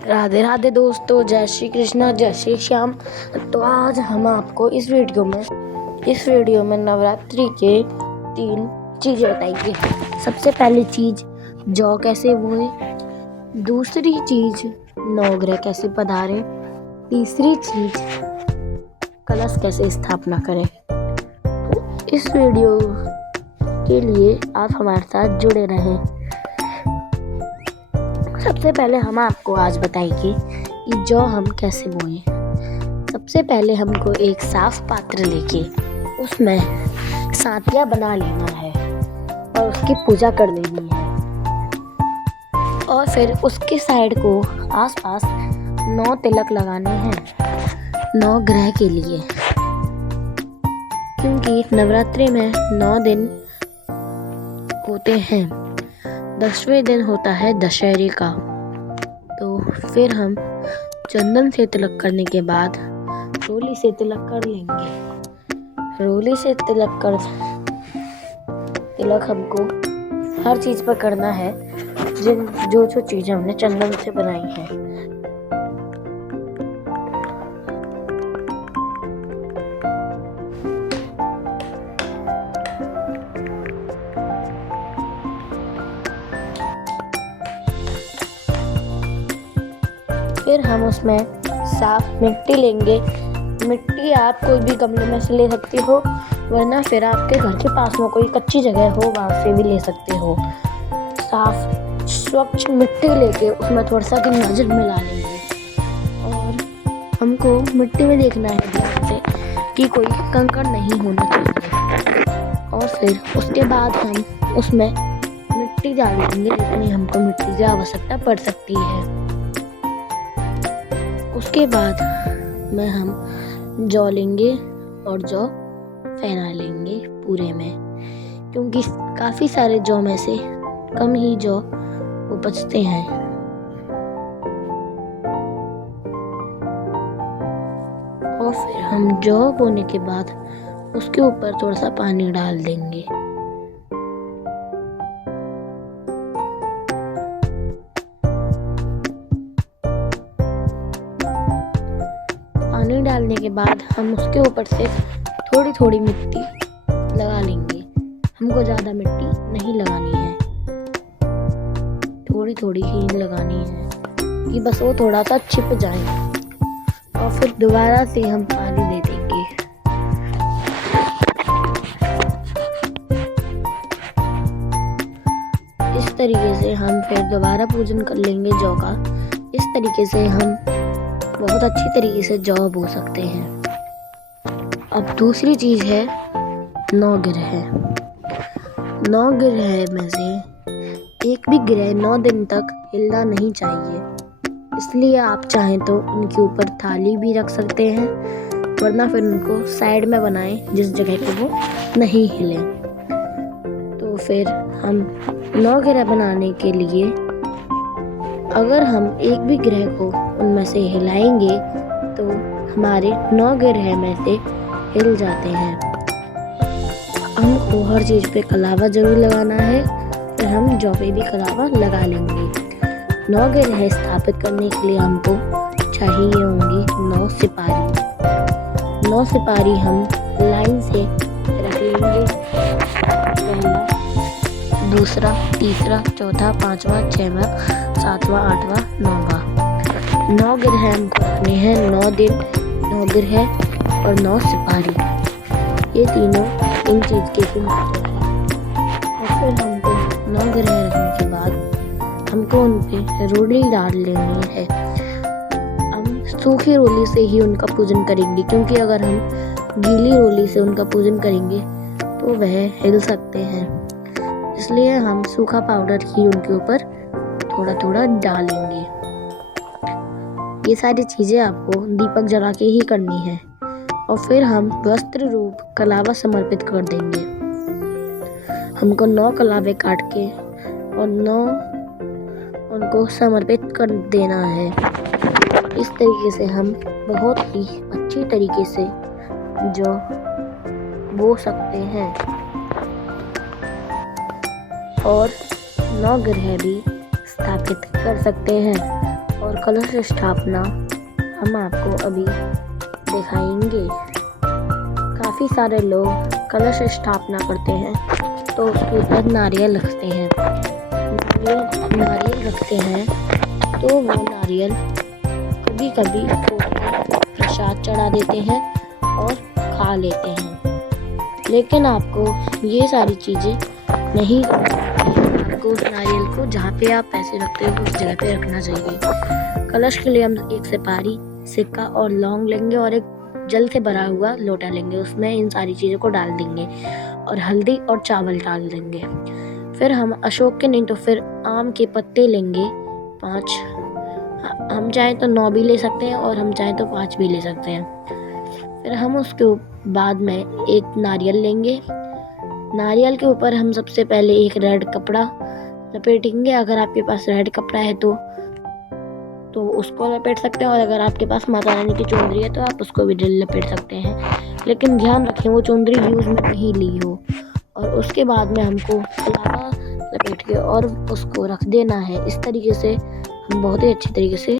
राधे राधे दोस्तों, जय श्री कृष्णा, जय श्री श्याम। तो आज हम आपको इस वीडियो में नवरात्रि के 3 चीज़ें बताएंगे। सबसे पहली चीज़ जौ कैसे बोए, दूसरी चीज़ नवग्रह कैसे पधारे, तीसरी चीज़ कलश कैसे स्थापना करें। तो इस वीडियो के लिए आप हमारे साथ जुड़े रहें। सबसे पहले हम आपको आज बताएंगे कि जौ हम कैसे बोएं। सबसे पहले हमको एक साफ पात्र लेके उसमें सातिया बना लेना है और उसकी पूजा कर लेनी है। और फिर उसके साइड को आसपास 9 तिलक लगाने हैं 9 ग्रह के लिए, क्योंकि नवरात्रि में 9 दिन होते हैं। 10वें दिन होता है दशहरे का। तो फिर हम चंदन से तिलक करने के बाद रोली से तिलक कर लेंगे। रोली से तिलक हमको हर चीज़ पर करना है जो चीज़ें हमने चंदन से बनाई हैं। फिर हम उसमें साफ मिट्टी लेंगे। मिट्टी आप कोई भी गमले में से ले सकते हो, वरना फिर आपके घर के पास में कोई कच्ची जगह हो वहाँ से भी ले सकते हो। साफ स्वच्छ मिट्टी लेके उसमें थोड़ा सा गंगा जल मिला लेंगे और हमको मिट्टी में देखना है ध्यान से कि कोई कंकड़ नहीं होना चाहिए। और फिर उसके बाद हम उसमें मिट्टी डाल देंगे जितनी हमको मिट्टी की आवश्यकता पड़ सकती है। उसके बाद में हम जौ लेंगे और जौ फहरा लेंगे पूरे में, क्योंकि काफ़ी सारे जौ में से कम ही जौ उपजते हैं। और फिर हम जौ बोने के बाद उसके ऊपर थोड़ा सा पानी डाल देंगे। पानी डालने के बाद हम उसके ऊपर से थोड़ी थोड़ी मिट्टी लगा लेंगे। हमको ज़्यादा मिट्टी नहीं लगानी है, थोड़ी थोड़ी ही लगानी है कि बस वो थोड़ा सा छिप जाए। और फिर दोबारा से हम पानी दे देंगे। इस तरीके से हम फिर दोबारा पूजन कर लेंगे जौ का। इस तरीके से हम बहुत अच्छी तरीके से जौ बो सकते हैं। अब दूसरी चीज़ है 9 ग्रह। 9 ग्रह में से एक भी ग्रह 9 दिन तक हिलना नहीं चाहिए। इसलिए आप चाहें तो उनके ऊपर थाली भी रख सकते हैं, वरना फिर उनको साइड में बनाएं जिस जगह पे वो नहीं हिले। तो फिर हम 9 ग्रह बनाने के लिए अगर हम एक भी ग्रह को उनमें से हिलाएंगे तो हमारे 9 ग्रह में से हिल जाते हैं। हमको हर चीज़ पे कलावा जरूर लगाना है, फिर हम जौ पे भी कलावा लगा लेंगे। 9 ग्रह स्थापित करने के लिए हमको चाहिए होंगी 9 सिपारी। 9 सिपारी हम लाइन से रख लेंगे। पहला, दूसरा, तीसरा, चौथा, 5वां, 6वां, 7वां, 8वां, 9वां। 9 ग्रह हमको रखने हैं 9 दिन, 9 ग्रह और 9 सिपारी। ये तीनों इन चीज़ के महत्व है। और फिर हमको 9 ग्रह रखने के बाद हमको उन पे रोली डाल लेनी है। हम सूखी रोली से ही उनका पूजन करेंगे, क्योंकि अगर हम गीली रोली से उनका पूजन करेंगे तो वह हिल सकते हैं। इसलिए हम सूखा पाउडर ही उनके ऊपर थोड़ा थोड़ा डालेंगे। ये सारी चीज़ें आपको दीपक जला के ही करनी है। और फिर हम वस्त्र रूप कलावा समर्पित कर देंगे। हमको 9 कलावे काट के और 9 उनको समर्पित कर देना है। इस तरीके से हम बहुत ही अच्छी तरीके से जो बो सकते हैं। और 9 ग्रह भी स्थापित कर सकते हैं और कलश स्थापना हम आपको अभी दिखाएंगे। काफ़ी सारे लोग कलश स्थापना करते हैं तो उसके ऊपर नारियल रखते हैं। नारियल रखते हैं तो वो नारियल कभी कभी प्रसाद चढ़ा देते हैं और खा लेते हैं। लेकिन आपको ये सारी चीज़ें नहीं करनी चाहिए। आपको उस नारियल को जहाँ पे आप पैसे रखते हो उस जगह पे रखना चाहिए। कलश के लिए हम एक सुपारी, सिक्का और लौंग लेंगे और एक जल से भरा हुआ लोटा लेंगे। उसमें इन सारी चीज़ों को डाल देंगे और हल्दी और चावल डाल देंगे। फिर हम अशोक के नहीं तो फिर आम के पत्ते लेंगे 5। हम चाहें तो 9 भी ले सकते हैं और हम चाहें तो 5 भी ले सकते हैं। फिर हम उसके बाद में एक नारियल लेंगे। नारियल के ऊपर हम सबसे पहले एक रेड कपड़ा लपेटेंगे। अगर आपके पास रेड कपड़ा है तो उसको लपेट सकते हैं और अगर आपके पास माता रानी की चुंदरी है तो आप उसको भी लपेट सकते हैं। लेकिन ध्यान रखें वो चुंदरी यूज़ में नहीं ली हो। और उसके बाद में हमको कलावा लपेट के और उसको रख देना है। इस तरीके से हम बहुत ही अच्छी तरीके से